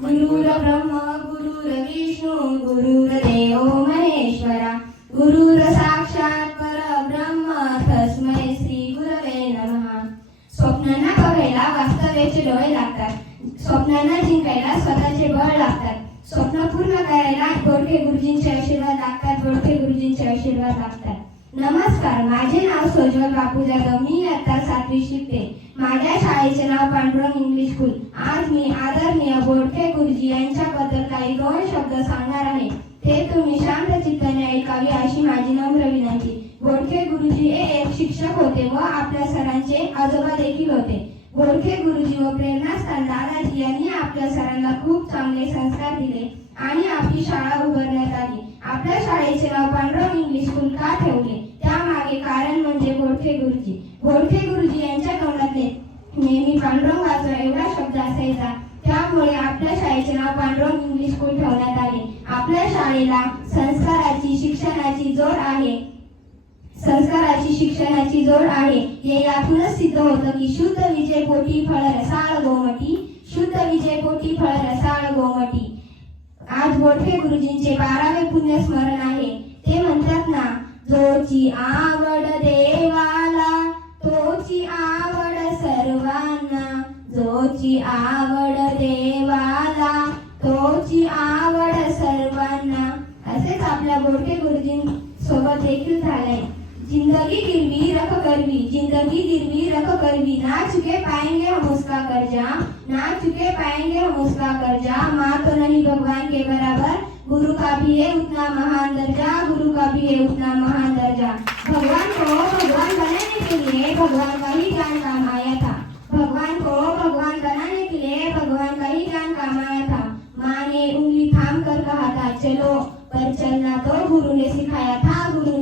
गुरुर्ब्रह्मा गुरुर्विष्णू गुरुर्देव महेश्वरा गुरुर साक्षात परब्रह्म तस्मै श्री गुरवे नमः. स्वप्नांना बघायला वास्तव्याचे डोळे लागतात. स्वप्नांना जिंकायला स्वतःचे बळ लागतात. स्वप्न पूर्ण करायला बोडके गुरुजींचे आशीर्वाद लागतात. बोडके गुरुजींचे आशीर्वाद लागतात. नमस्कार, माझे नाव सोजवळ बापू जाधव. मी इयत्ता 7वी शिकते. माझ्या शाळेचे नाव पांडुरंग इंग्लिश स्कूल. आज मी आदरणीय बोडके गुरुजी यांच्याबद्दल काही 2 शब्द सांगणार आहे. ते तुम्ही शांत चित्ताने ऐकावे अशी माझी नम्र विनंती. बोडके गुरुजी हे एक शिक्षक होते व आपल्या सरांचे आजोबा देखील होते. बोडके गुरुजी व प्रेरणास्थान दादाजी यांनी आपल्या सरांना खूप चांगले संस्कार दिले आणि आपली शाळा उभारण्यात आली. आपल्या शाळेचे नाव पांडुरंग इंग्लिश स्कूल का ठेवले त्यामागे कारण म्हणजे बोडके गुरुजी. बोडके गुरुजी यांच्या तोंडातले नेहमी पांडुरंगाचा एवढा शब्द असायचा. त्यामुळे आपल्या शाळेचे नाव पांडुरंग इंग्लिश स्कूल ठेवण्यात आले. आपल्या शाळेला संस्काराची शिक्षणाची जोड आहे. हे यातूनच सिद्ध होतं की शुद्ध विजय पोटी फळ रसाळ गोमटी. शुद्ध विजय पोटी फळ रसाळ गोमटी. आज बोडके गुरुजींचे 12वे पुण्यस्मरण आहे. ते म्हणतात ना, जोची आवड देवाला तोची आवड सर्वांना. जोची आवड देवाला तोची आवड सर्वांना. असेच आपल्या बोडके गुरुजींसोबत देखील झालंय. जिंदगी गिरवी रख करवी, जिंदगी गिरवी रख करवी. ना चुके पाएंगे हम उसका कर्जा, ना चुके पाएंगे हम उसका कर्जा. माँ तो नहीं भगवान के बराबर, गुरु का भी है उतना महान दर्जा, गुरु का भी है उतना महान दर्जा. भगवान को भगवान बनाने के लिए भगवान का ही ज्ञान काम आया था. भगवान को भगवान बनाने के लिए भगवान का ही ज्ञान काम आया था. माँ ने उंगली थाम कर कहा था चलो, पर चलना तो गुरु ने सिखाया था. गुरु